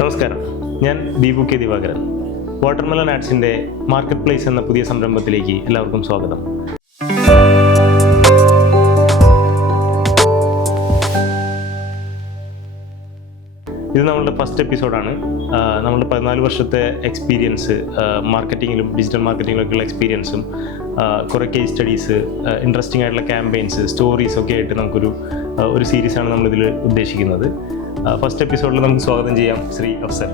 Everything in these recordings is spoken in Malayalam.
നമസ്കാരം, ഞാൻ ദീപു കെ ദിവാകരൻ. വാട്ടർമെലൺ ആഡ്സിൻ്റെ മാർക്കറ്റ് പ്ലേസ് എന്ന പുതിയ സംരംഭത്തിലേക്ക് എല്ലാവർക്കും സ്വാഗതം. ഇത് നമ്മളുടെ ഫസ്റ്റ് എപ്പിസോഡാണ്. നമ്മളുടെ 14 വർഷത്തെ എക്സ്പീരിയൻസ്, മാർക്കറ്റിങ്ങിലും ഡിജിറ്റൽ മാർക്കറ്റിങ്ങിലൊക്കെയുള്ള എക്സ്പീരിയൻസും കുറേ കേസ് സ്റ്റഡീസ്, ഇൻട്രസ്റ്റിംഗ് ആയിട്ടുള്ള ക്യാമ്പയിൻസ്, സ്റ്റോറീസൊക്കെ ആയിട്ട് നമുക്കൊരു സീരീസാണ് നമ്മളിതിൽ ഉദ്ദേശിക്കുന്നത്. ഫസ്റ്റ് എപ്പിസോഡിൽ നമുക്ക് സ്വാഗതം ചെയ്യാം Shri Afsar.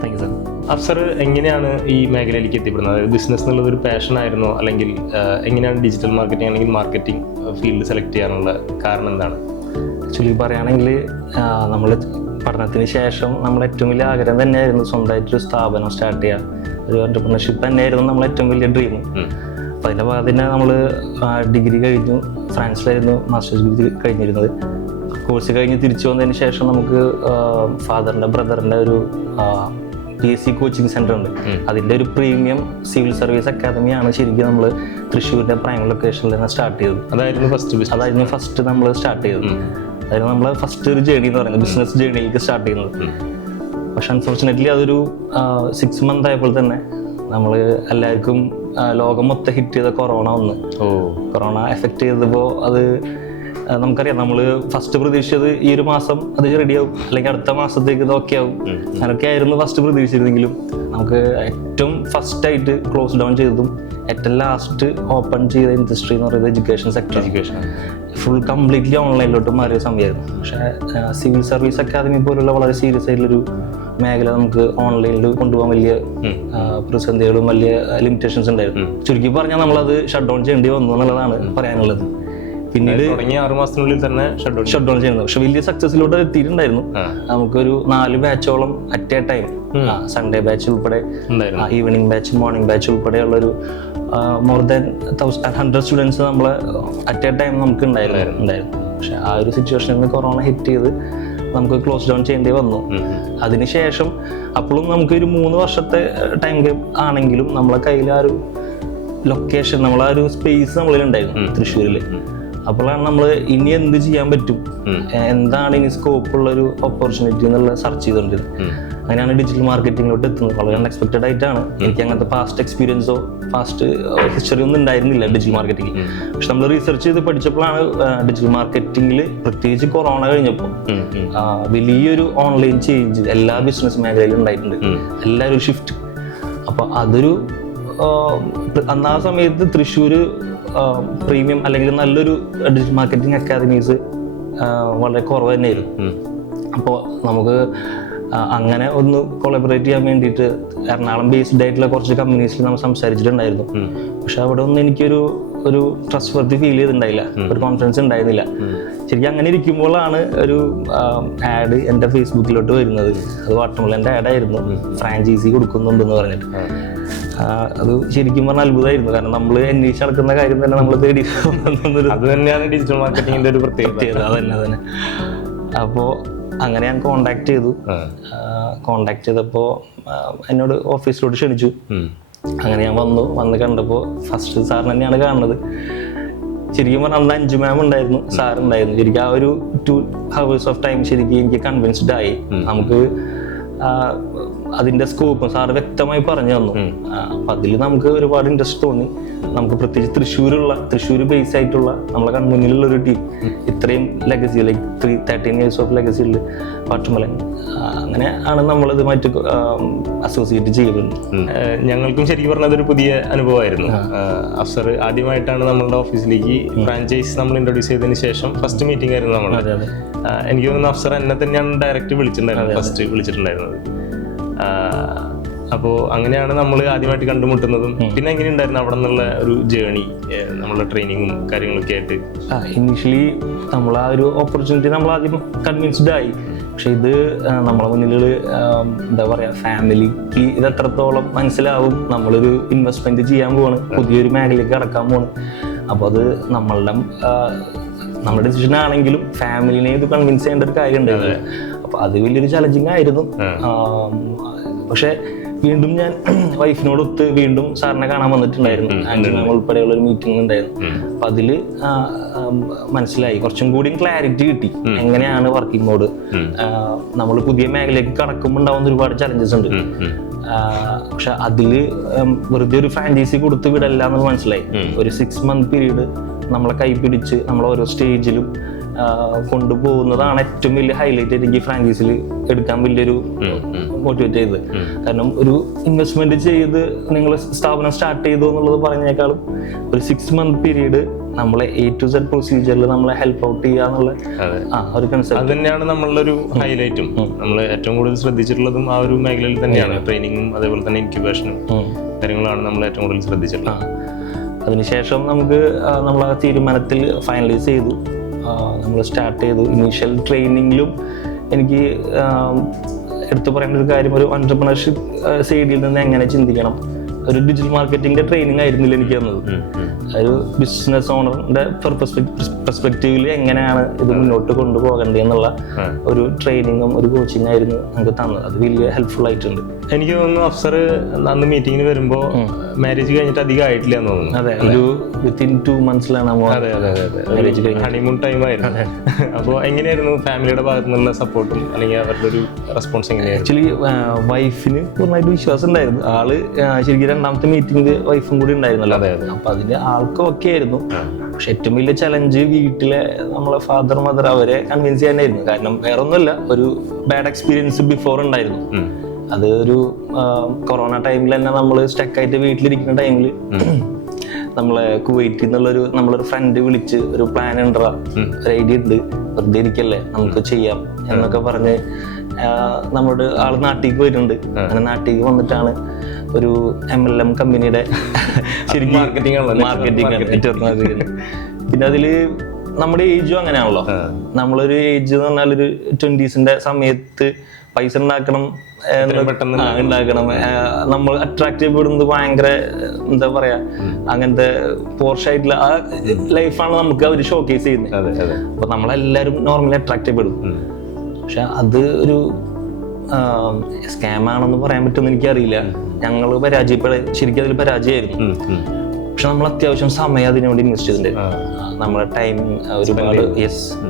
Thank you sir. Afsar എങ്ങനെയാണ് ഈ മേഖലയിലേക്ക് എത്തിപ്പെടുന്നത്? അതായത് ബിസിനസ് എന്നുള്ളത് ഒരു പാഷനായിരുന്നോ, അല്ലെങ്കിൽ എങ്ങനെയാണ് ഡിജിറ്റൽ മാർക്കറ്റിംഗ് അല്ലെങ്കിൽ മാർക്കറ്റിംഗ് ഫീൽഡ് സെലക്ട് ചെയ്യാനുള്ള കാരണം എന്താണ്? ആക്ച്വലി പറയുകയാണെങ്കിൽ നമ്മൾ പഠനത്തിന് ശേഷം നമ്മുടെ ഏറ്റവും വലിയ ആഗ്രഹം തന്നെയായിരുന്നു സ്വന്തമായിട്ടൊരു സ്ഥാപനം സ്റ്റാർട്ട് ചെയ്യുക. ഒരു എൻ്റർപ്രണർഷിപ്പ് തന്നെയായിരുന്നു നമ്മളെ ഏറ്റവും വലിയ ഡ്രീം. അപ്പോൾ അതിൻ്റെ ഭാഗത്ത് തന്നെ നമ്മൾ ഡിഗ്രി കഴിഞ്ഞു. ഫ്രാൻസിലായിരുന്നു മാസ്റ്റേഴ്സ് ഡിഗ്രി കഴിഞ്ഞിരുന്നത്. കോഴ്സ് കഴിഞ്ഞ് തിരിച്ചു വന്നതിന് ശേഷം നമുക്ക് ഫാദറിൻ്റെ ബ്രദറിൻ്റെ ഒരു PSC കോച്ചിങ് സെൻ്റർ ഉണ്ട്. അതിൻ്റെ ഒരു പ്രീമിയം സിവിൽ സർവീസ് അക്കാദമിയാണ് ശരിക്കും നമ്മൾ തൃശ്ശൂരിൻ്റെ പ്രൈം ലൊക്കേഷനിൽ തന്നെ സ്റ്റാർട്ട് ചെയ്തത്. അതായിരുന്നു ഫസ്റ്റ് നമ്മൾ സ്റ്റാർട്ട് ചെയ്തത്. അതായത് നമ്മൾ ഫസ്റ്റ് ഒരു ജേണി എന്ന് പറയുന്നത് ബിസിനസ് ജേണിയിലേക്ക് സ്റ്റാർട്ട് ചെയ്യുന്നത്. പക്ഷെ അൺഫോർച്ചുനേറ്റ്ലി അതൊരു 6 month ആയപ്പോൾ തന്നെ നമ്മൾ എല്ലാവർക്കും ലോകം മൊത്തം ഹിറ്റ് ചെയ്ത കൊറോണ എഫക്റ്റ് ചെയ്തപ്പോൾ അത് നമുക്കറിയാം. നമ്മൾ ഫസ്റ്റ് പ്രതീക്ഷിച്ചത് ഈ ഒരു മാസം അത് റെഡിയാവും, അല്ലെങ്കിൽ അടുത്ത മാസത്തേക്ക് ഇത് ഓക്കെ ആവും. അങ്ങനെയൊക്കെ ആയിരുന്നു ഫസ്റ്റ് പ്രതീക്ഷിച്ചിരുന്നെങ്കിലും നമുക്ക് ഏറ്റവും ഫസ്റ്റായിട്ട് ക്ലോസ് ഡൗൺ ചെയ്തതും ഏറ്റവും ലാസ്റ്റ് ഓപ്പൺ ചെയ്ത ഇൻഡസ്ട്രി എന്ന് പറയുന്നത് എഡ്യൂക്കേഷൻ ഫുൾ കംപ്ലീറ്റ്ലി ഓൺലൈനിലോട്ട് മാറിയ സമയമായിരുന്നു. പക്ഷേ സിവിൽ സർവീസ് അക്കാദമി പോലുള്ള വളരെ സീരിയസ് ആയിട്ടുള്ളൊരു മേഖല നമുക്ക് ഓൺലൈനിൽ കൊണ്ടുപോകാൻ വലിയ പ്രതിസന്ധികളും വലിയ ലിമിറ്റേഷൻസ് ഉണ്ടായിരുന്നു. ചുരുക്കി പറഞ്ഞാൽ നമ്മളത് ഷട്ട് ഡൗൺ ചെയ്യേണ്ടി വന്നു എന്നുള്ളതാണ് പറയാനുള്ളത്. പിന്നീട് 6 മാസത്തിനുള്ളിൽ തന്നെ ഷട്ട് ഡൗൺ ചെയ്യുന്നത്. പക്ഷെ വലിയ സക്സസിലോട്ട് എത്തിയിട്ടുണ്ടായിരുന്നു. നമുക്കൊരു 4 ബാച്ചോളം at a time, Sunday batch ഉൾപ്പെടെ, ഈവനിങ് ബാച്ച്, മോർണിംഗ് ബാച്ച് ഉൾപ്പെടെയുള്ളൊരു മോർ ദാൻ 100 സ്റ്റുഡൻസ് നമ്മൾ അറ്റ് എ ടൈം നമുക്ക് ഉണ്ടായിരുന്നു. പക്ഷെ ആ ഒരു സിറ്റുവേഷനിൽ നിന്ന് കൊറോണ ഹിറ്റ് ചെയ്ത് നമുക്ക് ക്ലോസ് ഡൗൺ ചെയ്യേണ്ടി വന്നു. അതിനുശേഷം അപ്പോഴും നമുക്കൊരു 3 വർഷത്തെ ടൈം ഗ്യാപ്പ് ആണെങ്കിലും നമ്മളെ കയ്യിൽ ആ ഒരു ലൊക്കേഷൻ, നമ്മളാ ഒരു സ്പേസ് നമ്മളിലുണ്ടായിരുന്നു തൃശ്ശൂരിൽ. അപ്പോഴാണ് നമ്മൾ ഇനി എന്ത് ചെയ്യാൻ പറ്റും, എന്താണ് ഇനി സ്കോപ്പ് ഉള്ളൊരു ഓപ്പർച്യൂണിറ്റി എന്നുള്ളത് സെർച്ച് ചെയ്തുകൊണ്ടിരുന്നത്. അങ്ങനെയാണ് ഡിജിറ്റൽ മാർക്കറ്റിങ്ങിലോട്ട് എത്തുന്നത്. വളരെ അൺഎക്സ്പെക്റ്റഡ് ആയിട്ടാണ്. എനിക്ക് അങ്ങനത്തെ പാസ്റ്റ് എക്സ്പീരിയൻസോ പാസ്റ്റ് ഹിസ്റ്ററി ഒന്നും ഉണ്ടായിരുന്നില്ല ഡിജിറ്റൽ മാർക്കറ്റിംഗ്. പക്ഷെ നമ്മൾ റിസർച്ച് ചെയ്ത് പഠിച്ചപ്പോഴാണ് ഡിജിറ്റൽ മാർക്കറ്റിംഗിൽ, പ്രത്യേകിച്ച് കൊറോണ കഴിഞ്ഞപ്പോൾ വലിയൊരു ഓൺലൈൻ ചേഞ്ച് എല്ലാ ബിസിനസ് മേഖലയിലും ഉണ്ടായിട്ടുണ്ട്. എല്ലാവരും ഒരു ഷിഫ്റ്റ്. അപ്പോൾ അതൊരു അന്ന് ആ സമയത്ത് തൃശ്ശൂർ പ്രീമിയം അല്ലെങ്കിൽ നല്ലൊരു ഡിജിറ്റൽ മാർക്കറ്റിംഗ് അക്കാദമീസ് വളരെ കുറവ് തന്നെയായിരുന്നു. അപ്പോൾ നമുക്ക് അങ്ങനെ ഒന്ന് കൊളാബറേറ്റ് ചെയ്യാൻ വേണ്ടിയിട്ട് എറണാകുളം ബേസ്ഡ് ആയിട്ടുള്ള കുറച്ച് കമ്പനീസിൽ നമ്മൾ സംസാരിച്ചിട്ടുണ്ടായിരുന്നു. പക്ഷെ അവിടെ ഒന്നും എനിക്കൊരു ട്രസ്റ്റ് വർത്തി ഫീൽ ചെയ്തിട്ടുണ്ടായില്ല, ഒരു കോൺഫിഡൻസ് ഉണ്ടായിരുന്നില്ല. ശരിക്കും അങ്ങനെ ഇരിക്കുമ്പോഴാണ് ഒരു ആഡ് എൻ്റെ ഫേസ്ബുക്കിലോട്ട് വരുന്നത്. അത് വാട്ടർമെലൻ്റെ ആഡായിരുന്നു, ഫ്രാഞ്ചൈസി കൊടുക്കുന്നുണ്ടെന്ന് പറഞ്ഞിട്ട്. അത് ശരിക്കും പറഞ്ഞാൽ അത്ഭുതമായിരുന്നു. കാരണം നമ്മൾ അന്വേഷിച്ച് നടക്കുന്ന കാര്യം തന്നെ നമ്മൾ തേടി അത് തന്നെയാണ് ഡിജിറ്റൽ മാർക്കറ്റിംഗിന്റെ ഒരു പ്രത്യേകത. അതന്നെ. അപ്പോൾ അങ്ങനെ ഞാൻ കോണ്ടാക്ട് ചെയ്തപ്പോൾ എന്നോട് ഓഫീസിലോട്ട് ക്ഷണിച്ചു. അങ്ങനെ ഞാൻ വന്ന് കണ്ടപ്പോൾ ഫസ്റ്റ് സാർ തന്നെയാണ് കാണുന്നത്. ശരിക്കും പറഞ്ഞാൽ അന്ന് 5 മാം ഉണ്ടായിരുന്നു, സാർ ഉണ്ടായിരുന്നു. ശരിക്കും ആ ഒരു 2 hours ഓഫ് ടൈം ശരിക്കും എനിക്ക് കൺവിൻസ്ഡ് ആയി. നമുക്ക് അതിന്റെ സ്കോപ്പും സാറ് വ്യക്തമായി പറഞ്ഞു തന്നു. അപ്പൊ അതിൽ നമുക്ക് ഒരുപാട് ഇൻട്രസ്റ്റ് തോന്നി. നമുക്ക് പ്രത്യേകിച്ച് തൃശ്ശൂർ ബേസ് ആയിട്ടുള്ള നമ്മളെ കൺമുന്നിലുള്ള ഒരു ടീം, ഇത്രയും legacy, like 13 years of legacy ഉള്ള വാട്ടർമെലൺ, അങ്ങനെ ആണ് നമ്മളിതുമായിട്ട് അസോസിയേറ്റ് ചെയ്യുന്നത്. ഞങ്ങൾക്കും ശരിക്കും പറഞ്ഞാൽ അതൊരു പുതിയ അനുഭവമായിരുന്നു. അഫ്സർ ആദ്യമായിട്ടാണ് നമ്മളുടെ ഓഫീസിലേക്ക് ഫ്രാഞ്ചൈസ് നമ്മൾ ഇൻട്രൊഡ്യൂസ് ചെയ്തതിന് ശേഷം ഫസ്റ്റ് മീറ്റിംഗ് ആയിരുന്നു നമ്മൾ. എനിക്ക് തോന്നുന്നു അഫ്സർ എന്നെ തന്നെയാണ് ഡയറക്റ്റ് ഫസ്റ്റ് വിളിച്ചിട്ടുണ്ടായിരുന്നത്. അപ്പോൾ അങ്ങനെയാണ് നമ്മൾ ആദ്യമായിട്ട് കണ്ടുമുട്ടുന്നതും. പിന്നെ എങ്ങനെയുണ്ടായിരുന്നു അവിടെ നിന്നുള്ള ഒരു ജേണി, നമ്മളുടെ ട്രെയിനിങ്ങും കാര്യങ്ങളൊക്കെ ആയിട്ട്? ഇനീഷ്യലി നമ്മൾ ആ ഒരു ഓപ്പർച്യൂണിറ്റി നമ്മൾ ആദ്യം കൺവിൻസ്ഡ് ആയി. പക്ഷെ ഇത് നമ്മളെ മുന്നിൽ എന്താ പറയുക, ഫാമിലിക്ക് ഇത് എത്രത്തോളം മനസ്സിലാവും, നമ്മളൊരു ഇൻവെസ്റ്റ്മെന്റ് ചെയ്യാൻ പോവാണ്, പുതിയൊരു മേഖലയിലേക്ക് കടക്കാൻ പോവാണ്. അപ്പോൾ അത് നമ്മുടെ ഡിസിഷൻ ആണെങ്കിലും ഫാമിലിനെ ഇത് കൺവിൻസ് ചെയ്യേണ്ട ഒരു കാര്യം ഉണ്ടായിരുന്നു. അപ്പോൾ അത് വലിയൊരു ചലഞ്ചിങ് ആയിരുന്നു. പക്ഷെ വീണ്ടും ഞാൻ വൈഫിനോടൊത്ത് വീണ്ടും സാറിനെ കാണാൻ വന്നിട്ടുണ്ടായിരുന്നു. ആൻഡി മാം ഉൾപ്പെടെയുള്ള ഒരു മീറ്റിംഗ് ഉണ്ടായിരുന്നു. അപ്പൊ അതില് മനസ്സിലായി, കുറച്ചും കൂടി ക്ലാരിറ്റി കിട്ടി എങ്ങനെയാണ് വർക്കിംഗ് മോഡ്. നമ്മൾ പുതിയ മേഖലയിലേക്ക് കടക്കുമ്പോൾ ഉണ്ടാവുന്ന ഒരുപാട് ചലഞ്ചസ് ഉണ്ട്. പക്ഷെ അതില് വെറുതെ ഒരു ഫ്രാഞ്ചൈസി കൊടുത്ത് വിടല്ല എന്ന് മനസ്സിലായി. ഒരു 6 month പീരീഡ് നമ്മളെ കൈപിടിച്ച് നമ്മൾ ഓരോ സ്റ്റേജിലും കൊണ്ടുപോകുന്നതാണ് ഏറ്റവും വലിയ ഹൈലൈറ്റ് എനിക്ക് ഫ്രാഞ്ചൈസിൽ എടുക്കാൻ വലിയൊരു മോട്ടിവേറ്റ് ചെയ്തത്. കാരണം ഒരു ഇൻവെസ്റ്റ്മെന്റ് ചെയ്ത് നിങ്ങൾ സ്ഥാപനം സ്റ്റാർട്ട് ചെയ്തു എന്നുള്ളത് പറഞ്ഞേക്കാളും ഒരു 6 month പീരീഡ് നമ്മളെ A to Z പ്രൊസീജിയറിൽ നമ്മളെ ഹെൽപ്പ് ഔട്ട് ചെയ്യാന്നുള്ള ഒരു കൺസെപ്റ്റ് അത് തന്നെയാണ് നമ്മളുടെ ഒരു ഹൈലൈറ്റും. നമ്മൾ ഏറ്റവും കൂടുതൽ ശ്രദ്ധിച്ചിട്ടുള്ളതും ആ ഒരു മേഖലയിൽ തന്നെയാണ്. ട്രെയിനിങ്ങും അതേപോലെ തന്നെ ഇൻക്യുബേഷനും കാര്യങ്ങളാണ് നമ്മൾ ഏറ്റവും കൂടുതൽ ശ്രദ്ധിച്ചിട്ടുള്ളത്. അതിനുശേഷം നമുക്ക് നമ്മൾ ആ തീരുമാനത്തിൽ ഫൈനലൈസ് ചെയ്തു. നമ്മൾ സ്റ്റാർട്ട് ചെയ്തു. ഇനീഷ്യൽ ട്രെയിനിങ്ങിലും എനിക്ക് എടുത്തു പറയേണ്ട ഒരു കാര്യം, ഒരു എന്റർപ്രണർഷിപ്പ് സൈഡിൽ നിന്ന് എങ്ങനെ ചിന്തിക്കണം, ഒരു ഡിജിറ്റൽ മാർക്കറ്റിംഗിന്റെ ട്രെയിനിങ് ആയിരുന്നില്ല എനിക്ക് തന്നത്. ഒരു ബിസിനസ് ഓണറിന്റെ പെർസ്പെക്റ്റീവിൽ എങ്ങനെയാണ് ഇത് മുന്നോട്ട് കൊണ്ടുപോകേണ്ടത് എന്നുള്ള ഒരു ട്രെയിനിങ്ങും ഒരു കോച്ചിങ് ആയിരുന്നു നമുക്ക് തന്നത്. അത് വലിയ ഹെൽപ്ഫുൾ ആയിട്ടുണ്ട്. എനിക്ക് തോന്നുന്നു അഫ്സർ അന്ന് മീറ്റിങ്ങിന് വരുമ്പോ മാരേജ് കഴിഞ്ഞിട്ട് അധികം ആയിട്ടില്ല എന്ന് തോന്നുന്നു. അതെ, ഒരു വിത്തിൻ 2 monthsലാണ് മാരേജ് കഴിഞ്ഞത്. ഹണിമൂൺ ടൈം ആയിരുന്നു. അപ്പോൾ എങ്ങനെയായിരുന്നു ഫാമിലിയുടെ ഭാഗത്തു നിന്നുള്ള സപ്പോർട്ടും അല്ലെങ്കിൽ അവരുടെ ഒരു റെസ്പോൺസ് എങ്ങനെയായിരുന്നു? ആക്ച്വലി വൈഫിന് പൂർണ്ണമായിട്ട് വിശ്വാസം ഉണ്ടായിരുന്നു. ആള് ശരിക്കും രണ്ടാമത്തെ മീറ്റിംഗ് വൈഫും കൂടി ഉണ്ടായിരുന്നല്ലോ. അപ്പൊ അതിന് ആൾക്കും ഒക്കെ ആയിരുന്നു. പക്ഷെ ഏറ്റവും വലിയ ചലഞ്ച് വീട്ടിലെ നമ്മളെ ഫാദർ മദർ അവരെ കൺവിൻസ് ചെയ്യാനായിരുന്നു. കാരണം വേറെ ഒന്നുമല്ല, ഒരു ബാഡ് എക്സ്പീരിയൻസ് ബിഫോർ ഉണ്ടായിരുന്നു. അത് ഒരു കൊറോണ ടൈമിൽ തന്നെ നമ്മൾ സ്റ്റക്കായിട്ട് വീട്ടിലിരിക്കുന്ന ടൈമിൽ നമ്മളെ കുവൈറ്റിൽ നിന്നുള്ളൊരു നമ്മളൊരു ഫ്രണ്ട് വിളിച്ച് ഒരു പ്ലാൻ ഉണ്ടോ, ഒരു ഐഡിയ ഉണ്ട്, വെറുതെ ഇരിക്കല്ലേ നമുക്ക് ചെയ്യാം എന്നൊക്കെ പറഞ്ഞ് നമ്മുടെ ആള് നാട്ടിലേക്ക് വരുന്നുണ്ട്. അങ്ങനെ നാട്ടിലേക്ക് വന്നിട്ടാണ് ഒരു MLM കമ്പനിയുടെ ശരിക്കും മാർക്കറ്റിംഗ്. പിന്നെ അതില് നമ്മുടെ ഏജും അങ്ങനെയാണല്ലോ. നമ്മളൊരു ഏജ് എന്ന് പറഞ്ഞാൽ ഒരു 20s സമയത്ത് പൈസ ഉണ്ടാക്കണം, നമ്മൾ അട്രാക്ട് ചെയ്യപ്പെടുന്നത് ഭയങ്കര എന്താ പറയാ, അങ്ങനത്തെ പോർഷായിട്ടുള്ള ആ ലൈഫാണ് നമുക്ക് അവർ ഷോക്കേസ് ചെയ്യുന്നത്. അപ്പൊ നമ്മളെല്ലാരും നോർമലി അട്രാക്ട് ചെയ്യപ്പെടും. പക്ഷെ അത് ഒരു സ്കാം ആണെന്ന് പറയാൻ പറ്റുമെന്ന് എനിക്കറിയില്ല. ഞങ്ങള് ശരിക്കും അതിൽ പരാജയമായിരുന്നു. പക്ഷെ നമ്മൾ അത്യാവശ്യം സമയം അതിനുവേണ്ടി ഇൻവെസ്റ്റ് ചെയ്തിട്ടുണ്ട്. നമ്മുടെ ടൈം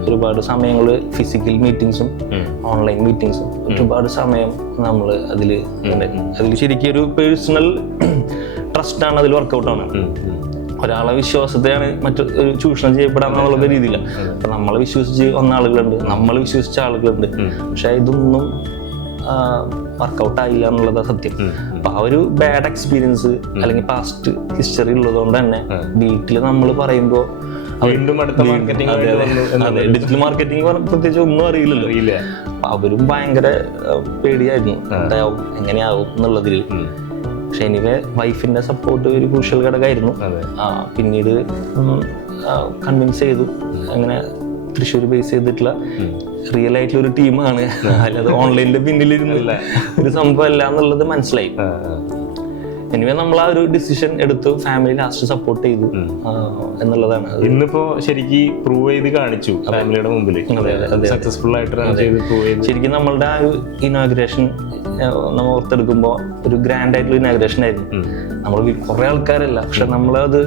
ഒരുപാട് സമയങ്ങൾ ഫിസിക്കൽ മീറ്റിംഗ്സും ഓൺലൈൻ മീറ്റിംഗ്സും ഒരുപാട് സമയം നമ്മൾ അതിൽ ശരിക്കും ഒരു പേഴ്സണൽ ട്രസ്റ്റ് ആണ് അതിൽ വർക്കൗട്ട് ആണ്. ഒരാളെ വിശ്വാസത്തെയാണ് മറ്റൊരു ചൂഷണം ചെയ്യപ്പെടാന്നുള്ള രീതിയില്ല. അപ്പൊ നമ്മളെ വിശ്വസിച്ച് വന്ന ആളുകളുണ്ട്, നമ്മൾ വിശ്വസിച്ച ആളുകളുണ്ട്. പക്ഷെ ഇതൊന്നും വർക്കൗട്ട് ആയില്ല എന്നുള്ളതാണ് സത്യം. അപ്പൊ ആ ഒരു ബാഡ് എക്സ്പീരിയൻസ് അല്ലെങ്കിൽ പാസ്റ്റ് ഹിസ്റ്ററി ഉള്ളതുകൊണ്ട് തന്നെ വീട്ടില് നമ്മൾ പറയുമ്പോ ഡിജിറ്റൽ മാർക്കറ്റിംഗ് പ്രത്യേകിച്ച് ഒന്നും അറിയില്ലല്ലോ. അപ്പൊ അവരും ഭയങ്കര പേടിയായിരുന്നു, എന്തായാവും എങ്ങനെയാവും എന്നുള്ളതിൽ. പക്ഷെ എനിവേ വൈഫിന്റെ സപ്പോർട്ട് ഒരു ക്രൂഷ്യൽ ഘടകമായിരുന്നു. പിന്നീട് കൺവിൻസ് ചെയ്തു. അങ്ങനെ തൃശ്ശൂർ ബേസ് ചെയ്തിട്ടുള്ള റിയൽ ആയിട്ടുള്ള ഒരു ടീമാണ്, അല്ലാതെ ഓൺലൈനിന്റെ പിന്നിലിരുന്നില്ല ഒരു സംഭവം അല്ല എന്നുള്ളത് മനസ്സിലായി. എനിവേ നമ്മൾ ആ ഒരു ഡിസിഷൻ എടുത്തു. ഫാമിലി ലാസ്റ്റ് സപ്പോർട്ട് ചെയ്തു എന്നുള്ളതാണ്. ഇന്നിപ്പോ ശരിക്കും പ്രൂവ് ചെയ്ത് കാണിച്ചു ഫാമിലിയുടെ മുമ്പിൽ സക്സസ്ഫുൾ ആയിട്ട് റൺ ചെയ്ത് പ്രൂവ് ചെയ്തു. ശരിക്കും നമ്മളുടെ ആ ഒരു ഇനോഗ്രേഷൻ നമ്മൾ ഓർത്തെടുക്കുമ്പോൾ ഒരു ഗ്രാൻഡ് ആയിട്ടുള്ള ഇനോഗ്രേഷൻ ആയിരുന്നു. നമ്മൾ കുറെ ആൾക്കാരല്ല, പക്ഷെ നമ്മളത്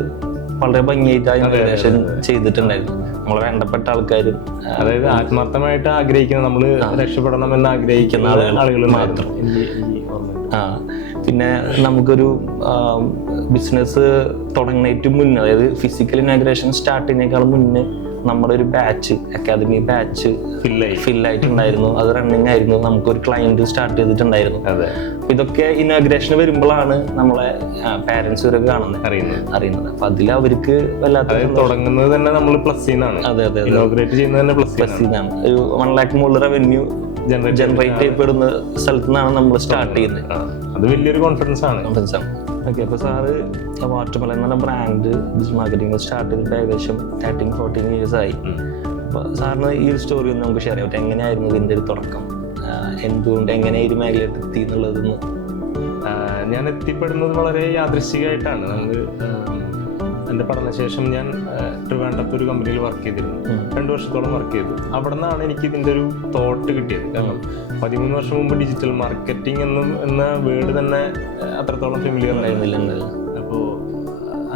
വളരെ ഭംഗിയായിട്ട് ആ ഇനോഗ്രേഷൻ ചെയ്തിട്ടുണ്ടായിരുന്നു. നമ്മളെ വേണ്ടപ്പെട്ട ആൾക്കാരും, അതായത് ആത്മാർത്ഥമായിട്ട് ആഗ്രഹിക്കുന്ന, നമ്മള് രക്ഷപ്പെടണം എന്ന് ആഗ്രഹിക്കുന്ന ആളുകൾ മാത്രം. പിന്നെ നമുക്കൊരു ബിസിനസ് തുടങ്ങുന്നതിന് മുന്നേ, അതായത് ഫിസിക്കൽ ഇനാഗ്രേഷൻ സ്റ്റാർട്ട് ചെയ്യുന്നതിനേക്കാൾ മുന്നേ നമ്മുടെ ഒരു ബാച്ച്, അക്കാദമി ബാച്ച് ഫില്ലായിട്ടുണ്ടായിരുന്നു. അത് റണ്ണിങ് ആയിരുന്നു. നമുക്കൊരു ക്ലയന്റ് സ്റ്റാർട്ട് ചെയ്തിട്ടുണ്ടായിരുന്നു. ഇതൊക്കെ ഇനാഗ്രേഷന് വരുമ്പോഴാണ് നമ്മളെ പാരന്റ്സ് ഇവരൊക്കെ അറിയുന്നത്. അപ്പൊ അതിൽ അവർക്ക് വല്ലാത്ത തുടങ്ങുന്നത് തന്നെ നമ്മൾ പ്ലസ് ആണ്. അതെ, ഇനോഗ്രേറ്റ് ചെയ്യുന്നത് തന്നെ പ്ലസ് ആണ്. ഒരു 1 lakh മുകളിൽ റവന്യൂ ജനറേറ്റ് ചെയ്യപ്പെടുന്ന സ്ഥലത്ത് നിന്നാണ് നമ്മൾ സ്റ്റാർട്ട് ചെയ്യുന്നത്. അത് വലിയൊരു കോൺഫിഡൻസ് ആണ്. ഓക്കെ, അപ്പോൾ സാറ് വാട്ടർമെലൺ എന്നുള്ള ബ്രാൻഡ് ഡിജിറ്റൽ മാർക്കറ്റിംഗ് സ്റ്റാർട്ട് ചെയ്തിട്ട് ഏകദേശം 13-14 years ആയി. അപ്പോൾ സാറിന് ഈ ഒരു സ്റ്റോറി ഒന്ന് നമുക്ക് ഷെയർ ചെയ്യാം. എങ്ങനെയായിരുന്നു ഇതിൻ്റെ ഒരു തുടക്കം, എന്തുകൊണ്ട് എങ്ങനെ ഈ മേഖലയിൽ എത്തി എന്നുള്ളതൊന്ന്? ഞാൻ എത്തിപ്പെടുന്നത് വളരെ യാദൃശ്ചികമായിട്ടാണ്. നമ്മൾ എൻ്റെ പഠനശേഷം ഞാൻ ട്രിവാൻഡ്രത്ത് ഒരു കമ്പനിയിൽ വർക്ക് ചെയ്തിരുന്നു. 2 വർഷത്തോളം വർക്ക് ചെയ്തു. അവിടെ നിന്നാണ് എനിക്ക് ഇതിൻ്റെ ഒരു തോട്ട് കിട്ടിയത്. കാരണം 13 വർഷം മുമ്പ് ഡിജിറ്റൽ മാർക്കറ്റിംഗ് എന്ന വേർഡ് തന്നെ അത്രത്തോളം ഫെമിലിയർ ആയിരുന്നില്ല. അപ്പോൾ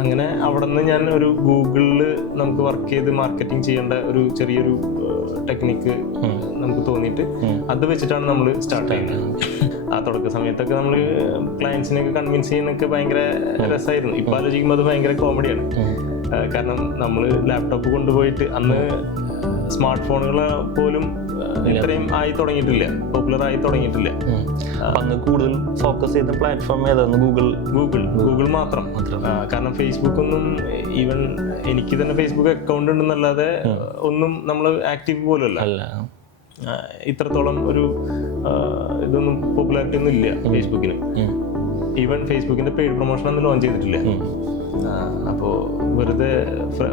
അങ്ങനെ അവിടെ നിന്ന് ഞാൻ ഒരു ഗൂഗിളിൽ നമുക്ക് വർക്ക് ചെയ്ത് മാർക്കറ്റിംഗ് ചെയ്യേണ്ട ഒരു ചെറിയൊരു ടെക്നിക്ക് നമുക്ക് തോന്നിയിട്ട് അത് വെച്ചിട്ടാണ് നമ്മൾ സ്റ്റാർട്ട് ചെയ്യുന്നത്. ആ തുടക്ക സമയത്തൊക്കെ നമ്മൾ ക്ലയൻസിനെയൊക്കെ കൺവിൻസ് ചെയ്യാനൊക്കെ ഭയങ്കര രസമായിരുന്നു. ഇപ്പം ആലോചിക്കുമ്പോൾ അത് ഭയങ്കര കോമഡിയാണ്. കാരണം നമ്മൾ ലാപ്ടോപ്പ് കൊണ്ടുപോയിട്ട് അന്ന് സ്മാർട്ട് ഫോണുകൾ പോലും ഇത്രയും ആയി തുടങ്ങിയിട്ടില്ല, പോപ്പുലർ ആയി തുടങ്ങിയിട്ടില്ല. അന്ന് കൂടുതൽ ഫോക്കസ് ചെയ്ത പ്ലാറ്റ്ഫോം ഏതാണ്? ഗൂഗിൾ മാത്രം. കാരണം ഫേസ്ബുക്കൊന്നും, ഈവൻ എനിക്ക് തന്നെ ഫേസ്ബുക്ക് അക്കൗണ്ട് ഉണ്ടെന്നല്ലാതെ ഒന്നും നമ്മൾ ആക്റ്റീവ് പോലും അല്ല. ഇത്രത്തോളം ഒരു ഇതൊന്നും പോപ്പുലാരിറ്റി ഒന്നും ഇല്ല ഫേസ്ബുക്കിന്. ഈവൻ ഫേസ്ബുക്കിന്റെ പെയ്ഡ് പ്രൊമോഷൻ ഒന്നും ലോഞ്ച് ചെയ്തിട്ടില്ല. അപ്പോൾ വെറുതെ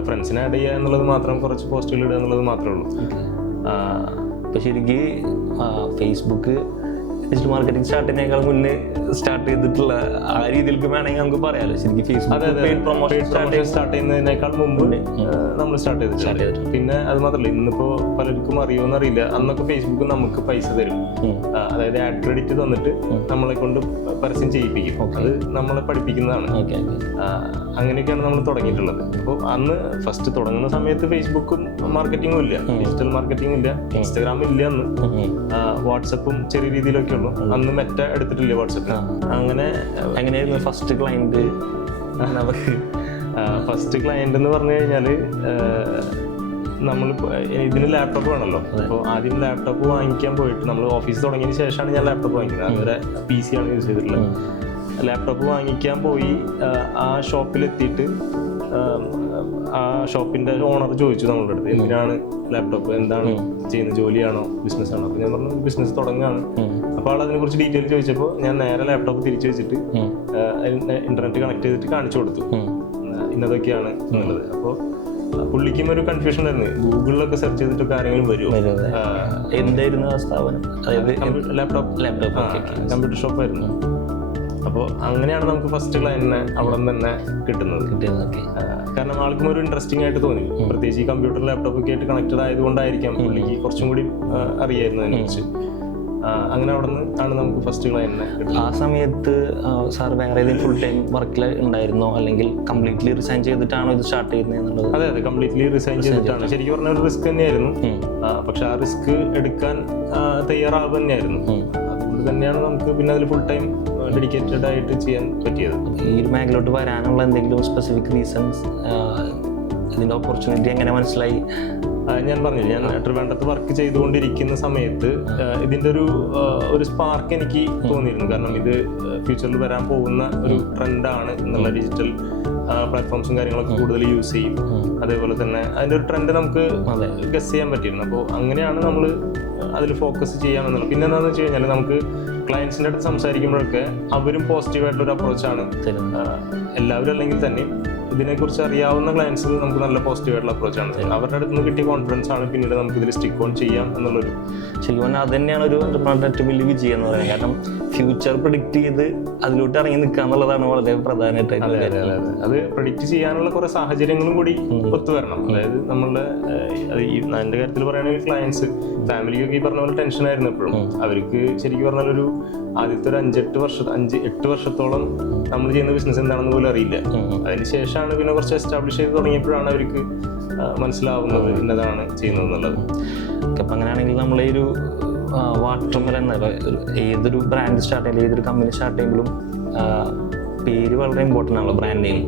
ഫ്രണ്ട്സിനെ ആഡ് ചെയ്യുക എന്നുള്ളത് മാത്രം, കുറച്ച് പോസ്റ്റുകൾ ഇടുക എന്നുള്ളത് മാത്രമേ ഉള്ളൂ. അപ്പോൾ ശരിക്കും ഫേസ്ബുക്ക് ഡിജിറ്റൽ മാർക്കറ്റിംഗ് സ്റ്റാർട്ടിനേക്കാൾ മുന്നേ സ്റ്റാർട്ട് ചെയ്തിട്ടുള്ള ആ രീതിയിലേക്ക് വേണമെങ്കിൽ നമുക്ക് പറയാമല്ലോ. ശരിക്കും ഫേസ്ബുക്ക് സ്റ്റാർട്ട് ചെയ്യുന്നതിനേക്കാൾ മുമ്പ് നമ്മൾ സ്റ്റാർട്ട് ചെയ്തിട്ടുണ്ട്. പിന്നെ അത് മാത്രമല്ല, ഇന്നിപ്പോ പലർക്കും അറിയുമെന്ന് അറിയില്ല, അന്നൊക്കെ ഫേസ്ബുക്ക് നമുക്ക് പൈസ തരും. അതായത് ആഡ് ക്രെഡിറ്റ് തന്നിട്ട് നമ്മളെ കൊണ്ട് പരസ്യം ചെയ്യിപ്പിക്കും. അത് നമ്മളെ പഠിപ്പിക്കുന്നതാണ്. അങ്ങനെയൊക്കെയാണ് നമ്മൾ തുടങ്ങിയിട്ടുള്ളത്. അപ്പോൾ അന്ന് ഫസ്റ്റ് തുടങ്ങുന്ന സമയത്ത് ഫേസ്ബുക്കും മാർക്കറ്റിംഗും ഇല്ല, ഡിജിറ്റൽ മാർക്കറ്റിംഗും ഇല്ല, ഇൻസ്റ്റാഗ്രാം ഇല്ല, അന്ന് വാട്സപ്പും ചെറിയ രീതിയിലൊക്കെ ഉള്ളൂ. അന്ന് മെറ്റ എടുത്തിട്ടില്ല വാട്സപ്പ്. എങ്ങനെയായിരുന്നു ഫസ്റ്റ് ക്ലയന്റ്? ഫസ്റ്റ് ക്ലയന്റ് എന്ന് പറഞ്ഞു കഴിഞ്ഞാല്, നമ്മൾ ഇതിന് ലാപ്ടോപ്പ് വേണമല്ലോ. അപ്പോൾ ആദ്യം ലാപ്ടോപ്പ് വാങ്ങിക്കാൻ പോയിട്ട്, നമ്മൾ ഓഫീസ് തുടങ്ങിയതിന് ശേഷമാണ് ഞാൻ ലാപ്ടോപ്പ് വാങ്ങിക്കുന്നത്. അതുവരെ PC ആണ് യൂസ് ചെയ്തിട്ടുള്ളത്. ലാപ്ടോപ്പ് വാങ്ങിക്കാൻ പോയി ആ ഷോപ്പിലെത്തിയിട്ട് ആ ഷോപ്പിന്റെ ഓണർ ചോദിച്ചു നമ്മളുടെ അടുത്ത്, എന്തിനാണ് ലാപ്ടോപ്പ്, എന്താണ് ചെയ്യുന്നത്, ജോലിയാണോ ബിസിനസ്സാണോ? അപ്പോൾ ഞാൻ പറഞ്ഞു ബിസിനസ് തുടങ്ങുകയാണ്. അപ്പോൾ ആൾ അതിനെ കുറിച്ച് ഡീറ്റെയിൽ ചോദിച്ചപ്പോൾ ഞാൻ നേരെ ലാപ്ടോപ്പ് തിരിച്ചു വെച്ചിട്ട് ഇന്റർനെറ്റ് കണക്ട് ചെയ്തിട്ട് കാണിച്ചു കൊടുത്തു, ഇന്നതൊക്കെയാണ് എന്നുള്ളത്. അപ്പോൾ പുള്ളിക്കും ഒരു കൺഫ്യൂഷൻ ആയിരുന്നു, ഗൂഗിളിലൊക്കെ സെർച്ച് ചെയ്തിട്ടൊക്കെ ആരെങ്കിലും വരുമോ. എന്തായിരുന്നു ആ സ്ഥാപനം? ലാപ്ടോപ്പ് കമ്പ്യൂട്ടർ ഷോപ്പായിരുന്നു. അപ്പോൾ അങ്ങനെയാണ് നമുക്ക് ഫസ്റ്റ് ക്ലയന്റിനെ അവിടെ നിന്ന് തന്നെ കിട്ടുന്നത്. കാരണം ആൾക്കും ഒരു ഇൻട്രസ്റ്റിംഗ് ആയിട്ട് തോന്നി, പ്രത്യേകിച്ച് ഈ കമ്പ്യൂട്ടർ ലാപ്ടോപ്പ് ഒക്കെ ആയിട്ട് കണക്റ്റഡ് ആയതുകൊണ്ടായിരിക്കാം പുള്ളിക്ക് കുറച്ചും കൂടി അറിയായിരുന്നു അതിനെക്കുറിച്ച്. അങ്ങനെ അവിടെ നിന്ന് ആണ് നമുക്ക് ഫസ്റ്റ് ക്ലയന്റിനെ കിട്ടുന്നത്. ആ സമയത്ത് സാർ വേറെ ഏതെങ്കിലും ഫുൾ ടൈം വർക്കിൽ ഉണ്ടായിരുന്നോ, അല്ലെങ്കിൽ കംപ്ലീറ്റ്ലി റിസൈൻ ചെയ്തിട്ടാണോ ഇത് സ്റ്റാർട്ട് ചെയ്യുന്നത് എന്നുള്ളത്? അതെ, കംപ്ലീറ്റ്ലി റിസൈൻ ചെയ്തിട്ടാണ്. ശരിക്കും പറഞ്ഞ ഒരു റിസ്ക് തന്നെയായിരുന്നു. പക്ഷെ ആ റിസ്ക് എടുക്കാൻ തയ്യാറാവുക തന്നെയായിരുന്നു. അതുകൊണ്ട് തന്നെയാണ് നമുക്ക് പിന്നെ അതിൽ ഫുൾ ടൈം ഡെഡിക്കേറ്റഡ് ആയിട്ട് ചെയ്യാൻ പറ്റിയത്. ഈ ഒരു മേഖലയോട്ട് വരാനുള്ള എന്തെങ്കിലും സ്പെസിഫിക് റീസൺസ്, ഇതിന്റെ ഓപ്പർച്യൂണിറ്റി എങ്ങനെ മനസ്സിലായി? ഞാൻ പറഞ്ഞില്ല, ഞാൻ ട്രിവാൻഡ്രത്ത് വർക്ക് ചെയ്തുകൊണ്ടിരിക്കുന്ന സമയത്ത് ഇതിൻ്റെ ഒരു സ്പാർക്ക് എനിക്ക് തോന്നിയിരുന്നു. കാരണം ഇത് ഫ്യൂച്ചറിൽ വരാൻ പോകുന്ന ഒരു ട്രെൻഡാണ് എന്നുള്ള, ഡിജിറ്റൽ പ്ലാറ്റ്ഫോംസും കാര്യങ്ങളൊക്കെ കൂടുതൽ യൂസ് ചെയ്യും. അതേപോലെ തന്നെ അതിൻ്റെ ഒരു ട്രെൻഡ് നമുക്ക് ഗസ് ചെയ്യാൻ പറ്റിയിരുന്നു. അപ്പോൾ അങ്ങനെയാണ് നമ്മൾ അതിൽ ഫോക്കസ് ചെയ്യാമെന്നുള്ളത്. പിന്നെ എന്താണെന്ന് വെച്ച് കഴിഞ്ഞാൽ, നമുക്ക് ക്ലയൻസിൻ്റെ അടുത്ത് സംസാരിക്കുമ്പോഴൊക്കെ അവരും പോസിറ്റീവായിട്ടുള്ളൊരു അപ്രോച്ചാണ്. എല്ലാവരും അല്ലെങ്കിൽ തന്നെ ഇതിനെക്കുറിച്ച് അറിയാവുന്ന ക്ലയൻസ് നമുക്ക് നല്ല പോസിറ്റീവായിട്ടുള്ള അപ്രോച്ചാണ്. അവരുടെ അടുത്ത് നിന്ന് കിട്ടിയ കോൺഫിഡൻസ് ആണ് പിന്നീട് നമുക്ക് ഇതിൽ സ്റ്റിക്ക് ഓൺ ചെയ്യാം എന്നുള്ളൊരു. ശരിക്കും പറഞ്ഞാൽ അത് തന്നെയാണ് ഒരു ഏറ്റവും വലിയ വിജയം എന്ന് പറയുന്നത്. കാരണം ഫ്യൂച്ചർ പ്രിഡിക്റ്റ് ചെയ്ത് അതിലോട്ട് ഇറങ്ങി നിൽക്കുക എന്നുള്ളതാണ് വളരെ പ്രധാനമായിട്ട്. അത് പ്രിഡിക്റ്റ് ചെയ്യാനുള്ള കുറെ സാഹചര്യങ്ങളും കൂടി ഒത്തുവരണം. അതായത് നമ്മളുടെ എൻ്റെ കാര്യത്തിൽ പറയുകയാണെങ്കിൽ ക്ലയൻസ്, ഫാമിലിക്കൊക്കെ ഈ പറഞ്ഞ പോലെ ടെൻഷനായിരുന്നു എപ്പോഴും. അവർക്ക് ശരിക്കും പറഞ്ഞാൽ ഒരു ആദ്യത്തെ ഒരു 5-8 വർഷത്തോളം നമ്മൾ ചെയ്യുന്ന ബിസിനസ് എന്താണെന്ന് പോലും അറിയില്ല. അതിന് ശേഷമാണ് പിന്നെ കുറച്ച് എസ്റ്റാബ്ലിഷ് ചെയ്ത് തുടങ്ങിയപ്പോഴാണ് അവർക്ക് മനസ്സിലാവുന്നത് ഇന്നതാണ് ചെയ്യുന്നത് എന്നുള്ളത്. അപ്പം അങ്ങനെയാണെങ്കിൽ നമ്മൾ ഈ ഒരു വാട്ടർമെലൻ, ഏതൊരു ബ്രാൻഡ് സ്റ്റാർട്ട് ചെയ്യുമ്പോൾ, ഏതൊരു കമ്പനി സ്റ്റാർട്ട് ചെയ്യുമ്പോഴും പേര് വളരെ ഇമ്പോർട്ടൻ്റ് ആണല്ലോ, ബ്രാൻഡ് നെയിം.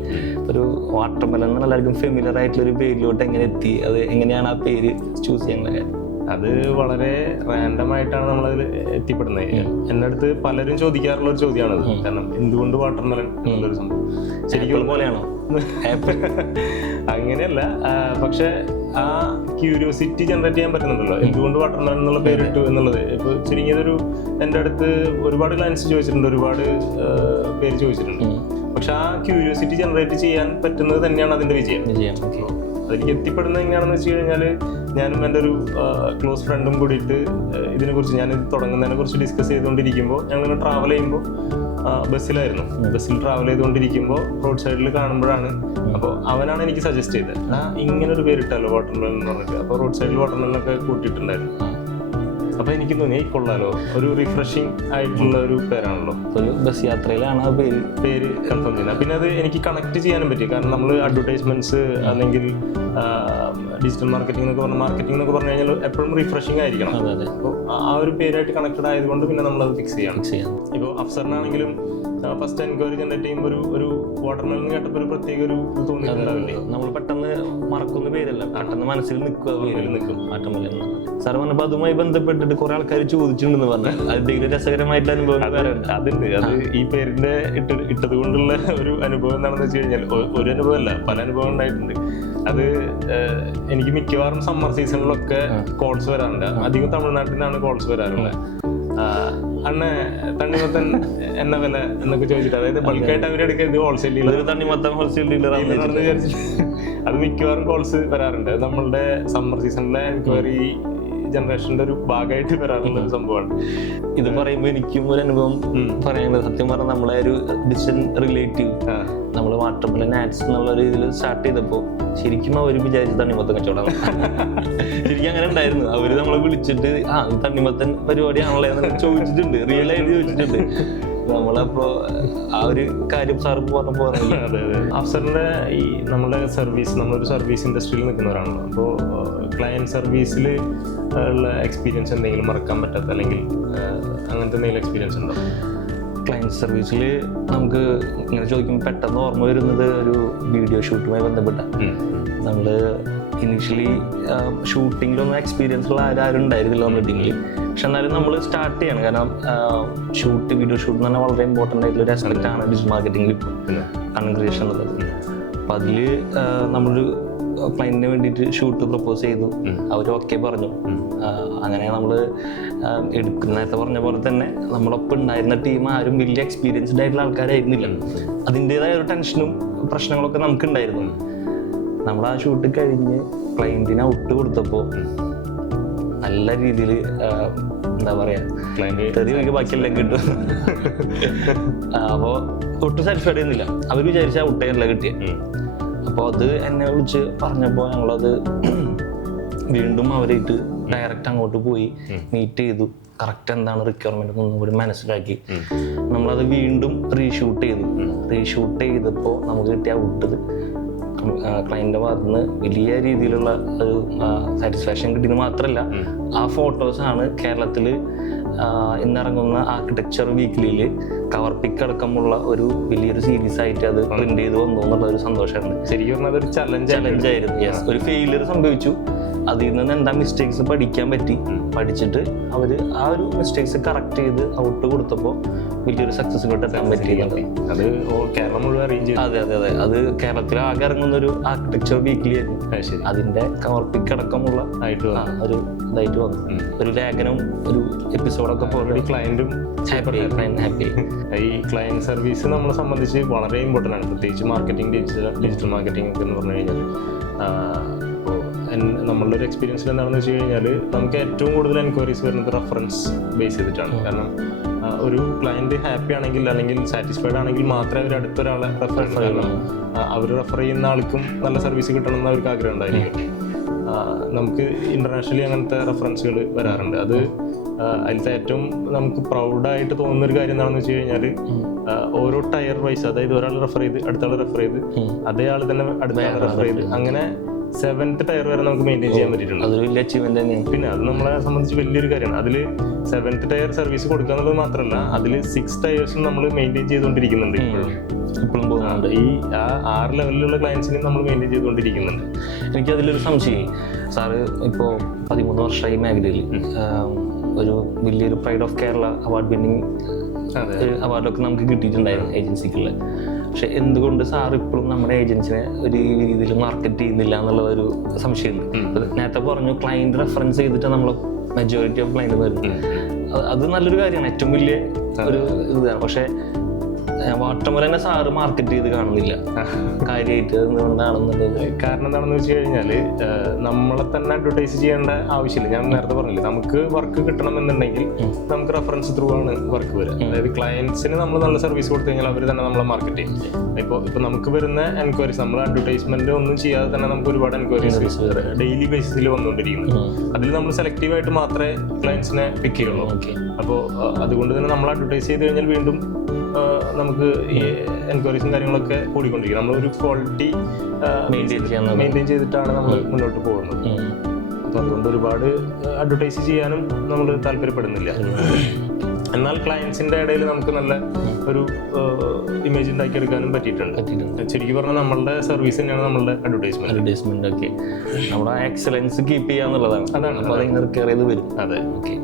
ഒരു വാട്ടർമെലൻ എന്ന് എല്ലാവർക്കും ഫെമിലിയർ ആയിട്ടുള്ളൊരു പേരിലോട്ട് എങ്ങനെ എത്തി, അത് എങ്ങനെയാണ് ആ പേര് ചൂസ് ചെയ്യാനുള്ള കാര്യം? അത് വളരെ റാൻഡം ആയിട്ടാണ് നമ്മളതിൽ എത്തിപ്പെടുന്നത്. എൻ്റെ അടുത്ത് പലരും ചോദിക്കാറുള്ള ഒരു ചോദ്യമാണത്. കാരണം എന്തുകൊണ്ട് വാട്ടർമെലൻ എന്നുള്ളൊരു സംഭവം ശരിക്കും പോലെയാണോ? അങ്ങനെയല്ല, പക്ഷെ ആ ക്യൂരിയോസിറ്റി ജനറേറ്റ് ചെയ്യാൻ പറ്റുന്നുണ്ടല്ലോ, എന്തുകൊണ്ട് വാട്ടർമെലൻ എന്നുള്ള പേരിട്ടു എന്നുള്ളത്. ഇപ്പോൾ ചുരുങ്ങിയതൊരു എൻ്റെ അടുത്ത് ഒരുപാട് ക്ലയൻസ് ചോദിച്ചിട്ടുണ്ട്, ഒരുപാട് പേര് ചോദിച്ചിട്ടുണ്ട്. പക്ഷെ ആ ക്യൂരിയോസിറ്റി ജനറേറ്റ് ചെയ്യാൻ പറ്റുന്നത് തന്നെയാണ് അതിൻ്റെ വിജയം. അതിലേക്ക് എത്തിപ്പെടുന്നത് എങ്ങനെയാണെന്ന് വെച്ച് കഴിഞ്ഞാൽ, ഞാനും എൻ്റെ ഒരു ക്ലോസ് ഫ്രണ്ടും കൂടിയിട്ട് ഇതിനെക്കുറിച്ച്, ഞാനിത് തുടങ്ങുന്നതിനെ കുറിച്ച് ഡിസ്കസ് ചെയ്തുകൊണ്ടിരിക്കുമ്പോൾ, ഞങ്ങളിങ്ങനെ ട്രാവൽ ചെയ്യുമ്പോൾ ബസ്സിലായിരുന്നു. ബസ്സിൽ ട്രാവൽ ചെയ്തുകൊണ്ടിരിക്കുമ്പോൾ റോഡ് സൈഡിൽ കാണുമ്പോഴാണ്, അപ്പോൾ അവനാണ് എനിക്ക് സജസ്റ്റ് ചെയ്തത്, ഇങ്ങനെ ഒരു പേരിട്ടല്ലോ വാട്ടർമെലൻ എന്ന് പറഞ്ഞിട്ട്. അപ്പോൾ റോഡ് സൈഡിൽ വാട്ടർമെലനൊക്കെ കൂട്ടിയിട്ടുണ്ടായിരുന്നു. അപ്പൊ എനിക്ക് തോന്നി കൊള്ളാലോ, ഒരു റിഫ്രഷിങ് ആയിട്ടുള്ള ഒരു പേരാണല്ലോ. ഒരു ബസ് യാത്രയിലാണ് ആ പേര് കൺഫേം ചെയ്യുന്നത്. പിന്നെ അത് എനിക്ക് കണക്ട് ചെയ്യാനും പറ്റി. കാരണം നമ്മൾ അഡ്വർടൈസ്മെന്റ്സ് അല്ലെങ്കിൽ ഡിജിറ്റൽ മാർക്കറ്റിംഗ് എന്നൊക്കെ പറഞ്ഞു കഴിഞ്ഞാൽ എപ്പോഴും റിഫ്രഷിംഗ് ആയിരിക്കണം. അപ്പോൾ ആ ഒരു പേരായിട്ട് കണക്റ്റഡ് ആയതുകൊണ്ട് പിന്നെ നമ്മളത് ഫിക്സ് ചെയ്യാം. ഇപ്പോൾ അഫ്സറിനാണെങ്കിലും ഫസ്റ്റ് എൻക്വയറി ജനറേറ്റ് ചെയ്യുമ്പോൾ ഒരു വാട്ടർമെലൻ കേട്ടപ്പോൾ ഒരു പ്രത്യേക ഒരു തോന്നിയിട്ടുണ്ടാവില്ലേ? നമ്മൾ പെട്ടെന്ന് മറക്കുന്ന പേരല്ല, പെട്ടെന്ന് മനസ്സിൽ നിൽക്കും വാട്ടർമെലൻ. സാർ പറഞ്ഞപ്പോൾ അതുമായി ബന്ധപ്പെട്ടിട്ട് കുറെ ആൾക്കാർ ചോദിച്ചിട്ടുണ്ടെന്ന് പറഞ്ഞാൽ എന്തെങ്കിലും രസകരമായിട്ടുള്ള അനുഭവം അതുണ്ട്. അത് ഈ പേരിന്റെ ഇട്ടത് കൊണ്ടുള്ള ഒരു അനുഭവം എന്താണെന്ന് വെച്ച് കഴിഞ്ഞാൽ, ഒരു അനുഭവമല്ല, പല അനുഭവം ഉണ്ടായിട്ടുണ്ട്. അത് എനിക്ക് മിക്കവാറും സമ്മർ സീസണിലൊക്കെ കോൾസ് വരാറുണ്ട്. അധികം തമിഴ്നാട്ടിൽ നിന്നാണ് കോൾസ് വരാറുള്ളത്. അണ്ണ തണ്ണിമത്തൻ എന്ന വില എന്നൊക്കെ ചോദിച്ചിട്ട്, അതായത് ബൾക്കായിട്ട് അവരെടുക്കുക, ഇത് ഹോൾസെയിൽ ഡീലർ, തണ്ണിമത്തൻ ഹോൾസെയിൽ ഡീലർ വിചാരിച്ചിട്ട് അത് മിക്കവാറും കോൾസ് വരാറുണ്ട്. നമ്മളുടെ സമ്മർ സീസണിലെ എൻക്വയറി ജനറേഷന്റെ ഒരു ഭാഗമായിട്ട് വരാറുള്ള ഒരു സംഭവമാണ്. ഇത് പറയുമ്പോൾ എനിക്കും ഒരു അനുഭവം പറയാനുള്ളത്. സത്യം പറഞ്ഞാൽ നമ്മളെ ഒരു ഡിസ്റ്റന്റ് റിലേറ്റീവ് നമ്മൾ വാട്ടർമെലൻ ആഡ്സ് എന്നുള്ള ഒരു ഇതിൽ സ്റ്റാർട്ട് ചെയ്തപ്പോൾ ശരിക്കും അവർ വിചാരിച്ച് തണ്ണിമത്തൻ കച്ചവടം. ശരിക്കും അങ്ങനെ ഉണ്ടായിരുന്നു. അവര് നമ്മളെ വിളിച്ചിട്ട് തണ്ണിമത്തൻ പരിപാടിയാണല്ലേ എന്ന് ചോദിച്ചിട്ടുണ്ട്, റിയൽ ആയിട്ട് ചോദിച്ചിട്ടുണ്ട്. നമ്മളപ്പോ ആ ഒരു കാര്യം സാറ് പറഞ്ഞപ്പോ അഫ്സറിന്റെ ഈ നമ്മളൊരു സർവീസ് ഇൻഡസ്ട്രിയിൽ നിൽക്കുന്നവരാണല്ലോ. അപ്പോൾ ക്ലയന്റ് സർവീസിൽ ഉള്ള എക്സ്പീരിയൻസ് എന്തെങ്കിലും മറക്കാൻ പറ്റാത്ത അല്ലെങ്കിൽ അങ്ങനത്തെ എന്തെങ്കിലും എക്സ്പീരിയൻസ് ഉണ്ടോ? ക്ലയന്റ് സർവീസിൽ നമുക്ക് ഇങ്ങനെ ചോദിക്കുമ്പോൾ പെട്ടെന്ന് ഓർമ്മ വരുന്നത് ഒരു വീഡിയോ ഷൂട്ടുമായി ബന്ധപ്പെട്ട. നമ്മള് ഇനീഷ്യലി ഷൂട്ടിങ്ങിലൊന്നും എക്സ്പീരിയൻസ് ഉള്ള ആരും ഉണ്ടായിരുന്നില്ല നമ്മുടെ ടീമിൽ. പക്ഷെ എന്നാലും നമ്മൾ സ്റ്റാർട്ട് ചെയ്യണം. കാരണം വീഡിയോ ഷൂട്ട് എന്ന് പറഞ്ഞാൽ വളരെ ഇമ്പോർട്ടൻ്റ് ആയിട്ടുള്ള ഒരു ആസ്പെക്റ്റ് ആണ് ഡിജിറ്റൽ മാർക്കറ്റിംഗിൽ കണ്ടന്റ് ക്രിയേഷൻ എന്നുള്ളത്. അപ്പം അതിൽ നമ്മളൊരു ക്ലയന്റിന് വേണ്ടിയിട്ട് ഷൂട്ട് പ്രപ്പോസ് ചെയ്തു. അവർ ഓക്കെ പറഞ്ഞു. അങ്ങനെ നമ്മൾ നേരത്തെ പറഞ്ഞ പോലെ തന്നെ നമ്മളൊപ്പം ഉണ്ടായിരുന്ന ടീം ആരും വലിയ എക്സ്പീരിയൻസ്ഡ് ആയിട്ടുള്ള ആൾക്കാരായിരുന്നില്ല. അതിൻ്റെതായ ഒരു ടെൻഷനും പ്രശ്നങ്ങളൊക്കെ നമുക്കുണ്ടായിരുന്നു. നമ്മൾ ആ ഷൂട്ട് കഴിഞ്ഞ് ക്ലയന്റിന് ഔട്ട് കൊടുത്തപ്പോൾ നല്ല രീതിയിൽ എന്താ പറയാ, ക്ലയന്റ് ബാക്കിയെല്ലാം കിട്ടും. അപ്പോൾ ഒട്ടും സാറ്റിസ്ഫൈഡ് ചെയ്യുന്നില്ല. അവർ വിചാരിച്ച ഔട്ടല്ല കിട്ടിയത്. അപ്പോൾ അത് എന്നെ വിളിച്ച് പറഞ്ഞപ്പോൾ ഞങ്ങളത് വീണ്ടും അവരായിട്ട് ഡയറക്റ്റ് അങ്ങോട്ട് പോയി മീറ്റ് ചെയ്തു. കറക്റ്റ് എന്താണ് റിക്വയർമെന്റ് ഒന്നും കൂടി മനസ്സിലാക്കി നമ്മളത് വീണ്ടും റീഷൂട്ട് ചെയ്തപ്പോൾ നമുക്ക് കിട്ടിയ ഔട്ട് ക്ലയന്റിന്റെ ഭാഗത്ത് നിന്ന് വലിയ രീതിയിലുള്ള ഒരു സാറ്റിസ്ഫാക്ഷൻ കിട്ടിയത് മാത്രമല്ല, ആ ഫോട്ടോസാണ് കേരളത്തിൽ ഇന്നിറങ്ങുന്ന ആർക്കിടെക്ചർ വീക്കിലിയിൽ കവർ പിക്ക് അടക്കമുള്ള ഒരു വലിയൊരു സീരീസ് ആയിട്ട് അത് പ്രിന്റ് ചെയ്ത് വന്നു എന്നുള്ള ഒരു സന്തോഷമുണ്ട്. ശരിക്കും അതൊരു ചലഞ്ചായിരുന്നു. യെസ്, ഒരു ഫെയിലിയർ സംഭവിച്ചു. അതിൽ നിന്ന് എന്താ മിസ്റ്റേക്സ് പഠിക്കാൻ പറ്റി. പഠിച്ചിട്ട് അവര് ആ ഒരു മിസ്റ്റേക്സ് കറക്റ്റ് ചെയ്ത് ഔട്ട് കൊടുത്തപ്പോൾ വലിയൊരു സക്സസിലോട്ട് എത്താൻ പറ്റിയിട്ടുണ്ട്. അത് കേരളം മുഴുവൻ അറേഞ്ച്. അതെ. അത് കേരളത്തിൽ ആകെ ഇറങ്ങുന്ന ഒരു ആർക്കിടെക്ചർ വീക്കിലി ആയിരുന്നു. അതിന്റെ കവർ പിക്ക് അടക്കമുള്ള ഒരു ഇതായിട്ട് വന്നു. ഒരു ലേഖനം, ഒരു എപ്പിസോഡൊക്കെ ഓൾറെഡി ക്ലയന്റും ഹാപ്പി. ഈ ക്ലയന്റ് സർവീസ് നമ്മളെ സംബന്ധിച്ച് വളരെ ഇമ്പോർട്ടൻ്റ് ആണ്. പ്രത്യേകിച്ച് മാർക്കറ്റിംഗ്, ഡിജിറ്റൽ മാർക്കറ്റിംഗ് ഒക്കെ എന്ന് പറഞ്ഞു കഴിഞ്ഞാൽ നമ്മളുടെ ഒരു എക്സ്പീരിയൻസിൽ എന്താണെന്ന് വെച്ച് കഴിഞ്ഞാൽ നമുക്ക് ഏറ്റവും കൂടുതൽ എൻക്വയറീസ് വരുന്നത് റെഫറൻസ് ബേസ് ചെയ്തിട്ടാണ്. കാരണം ഒരു ക്ലയന്റ് ഹാപ്പി ആണെങ്കിൽ അല്ലെങ്കിൽ സാറ്റിസ്ഫൈഡ് ആണെങ്കിൽ മാത്രമേ അവർ അടുത്തൊരാളെ റെഫർ ചെയ്യുള്ളൂ. അവർ റെഫർ ചെയ്യുന്ന ആൾക്കും നല്ല സർവീസ് കിട്ടണമെന്ന് അവർക്ക് ആഗ്രഹം ഉണ്ടായിരിക്കും. നമുക്ക് ഇന്റർനാഷണലി അങ്ങനത്തെ റെഫറൻസുകൾ വരാറുണ്ട്. അത് അതിലത്തെ ഏറ്റവും നമുക്ക് പ്രൗഡായിട്ട് തോന്നുന്ന ഒരു കാര്യം എന്താണെന്ന് വെച്ച് കഴിഞ്ഞാൽ ഓരോ ടയർ വൈസ്, അതായത് ഒരാൾ റെഫർ ചെയ്ത് അടുത്ത ആൾ റെഫർ ചെയ്ത് അതേ ആൾ തന്നെ അടുത്ത ആൾ റെഫർ ചെയ്ത് അങ്ങനെ 7th ടയർ വരെ നമുക്ക് മെയിൻറ്റെയിൻ ചെയ്യാൻ പറ്റിയിട്ടുണ്ട്. അതൊരു വലിയ അച്ചീവ്മെന്റ് തന്നെയാണ്. പിന്നെ അത് നമ്മളെ സംബന്ധിച്ച് വലിയൊരു കാര്യമാണ്. അതിൽ 7th ടയർ സർവീസ് കൊടുക്കുക എന്നുള്ളത് മാത്രമല്ല, അതിൽ 6 ടയേഴ്സും നമ്മൾ മെയിൻറ്റെയിൻ ചെയ്തുകൊണ്ടിരിക്കുന്നുണ്ട് ഇപ്പോഴും പോകുന്നുണ്ട്. ഈ 6 ലെവലിലുള്ള ക്ലയൻസിനെയും നമ്മൾ മെയിൻറ്റെയിൻ ചെയ്തുകൊണ്ടിരിക്കുന്നുണ്ട്. എനിക്കതിലൊരു സംശയം, സാറ് ഇപ്പോൾ 13 വർഷമായി മേഖലയിൽ ഒരു വലിയൊരു pride of Kerala award winning അവാർഡൊക്കെ നമുക്ക് കിട്ടിയിട്ടുണ്ടായിരുന്നു ഏജൻസിക്കുള്ള. പക്ഷെ എന്തുകൊണ്ട് സാർ ഇപ്പോഴും നമ്മുടെ ഏജൻസിനെ ഒരു രീതിയിൽ മാർക്കറ്റ് ചെയ്യുന്നില്ല എന്നുള്ള ഒരു സംശയമുണ്ട്. നേരത്തെ പറഞ്ഞു ക്ലയന്റ് റെഫറൻസ് ചെയ്തിട്ട് നമ്മൾ മെജോറിറ്റി ഓഫ് ക്ലയന്റ് വരുന്നത്. അത് നല്ലൊരു കാര്യമാണ്, ഏറ്റവും വലിയ ഒരു ഇതാണ്. പക്ഷെ വാട്ടർമെലൻ തന്നെ സാറ് മാർക്കറ്റ് ചെയ്ത് കാണുന്നില്ല കാര്യമായിട്ട് എന്തുകൊണ്ടാണെന്നുള്ളത്. കാരണം എന്താണെന്ന് വെച്ച് കഴിഞ്ഞാൽ നമ്മളെ തന്നെ അഡ്വർടൈസ് ചെയ്യേണ്ട ആവശ്യമില്ല. ഞാൻ നേരത്തെ പറഞ്ഞില്ലേ, നമുക്ക് വർക്ക് കിട്ടണമെന്നുണ്ടെങ്കിൽ നമുക്ക് റെഫറൻസ് ത്രൂ ആണ് വർക്ക് വരിക. അതായത് ക്ലയൻസിന് നമ്മൾ നല്ല സർവീസ് കൊടുത്തു കഴിഞ്ഞാൽ അവർ തന്നെ നമ്മളെ മാർക്കറ്റ് ചെയ്യും. ഇപ്പോൾ നമുക്ക് വരുന്ന എൻക്വയറീസ്, നമ്മൾ അഡ്വർടൈസ്മെന്റ് ഒന്നും ചെയ്യാതെ തന്നെ നമുക്ക് ഒരുപാട് എൻക്വയറീസ് ഡെയിലി ബേസിസിൽ വന്നുകൊണ്ടിരിക്കുന്നു. അതിൽ നമ്മൾ സെലക്റ്റീവായിട്ട് മാത്രമേ ക്ലയൻസിനെ പിക്ക് ചെയ്യുള്ളൂ. അപ്പോൾ അതുകൊണ്ട് തന്നെ നമ്മൾ അഡ്വർടൈസ് ചെയ്ത് കഴിഞ്ഞാൽ വീണ്ടും നമുക്ക് ഈ എൻക്വയറീസും കാര്യങ്ങളൊക്കെ കൂടിക്കൊണ്ടിരിക്കും. നമ്മളൊരു ക്വാളിറ്റി മെയിൻറ്റെയിൻ ചെയ്തിട്ടാണ് നമ്മൾ മുന്നോട്ട് പോകുന്നത്. അപ്പോൾ അതുകൊണ്ട് ഒരുപാട് അഡ്വർടൈസ് ചെയ്യാനും നമ്മൾ താല്പര്യപ്പെടുന്നില്ല. എന്നാൽ ക്ലയൻസിന്റെ ഇടയിൽ നമുക്ക് നല്ല ഒരു ഇമേജ് ഉണ്ടാക്കിയെടുക്കാനും പറ്റിയിട്ടുണ്ട്. ശരിക്കും പറഞ്ഞാൽ നമ്മളുടെ സർവീസ് തന്നെയാണ് നമ്മളുടെ അഡ്വർടൈസ്മെന്റ്. ഒക്കെ നമ്മുടെ എക്സലൻസ് കീപ്പ് ചെയ്യാന്നുള്ളതാണ്. അതാണ് അപ്പോൾ അതിങ്ങനെ കയറിയത് വരും. അതെ, ഓക്കെ.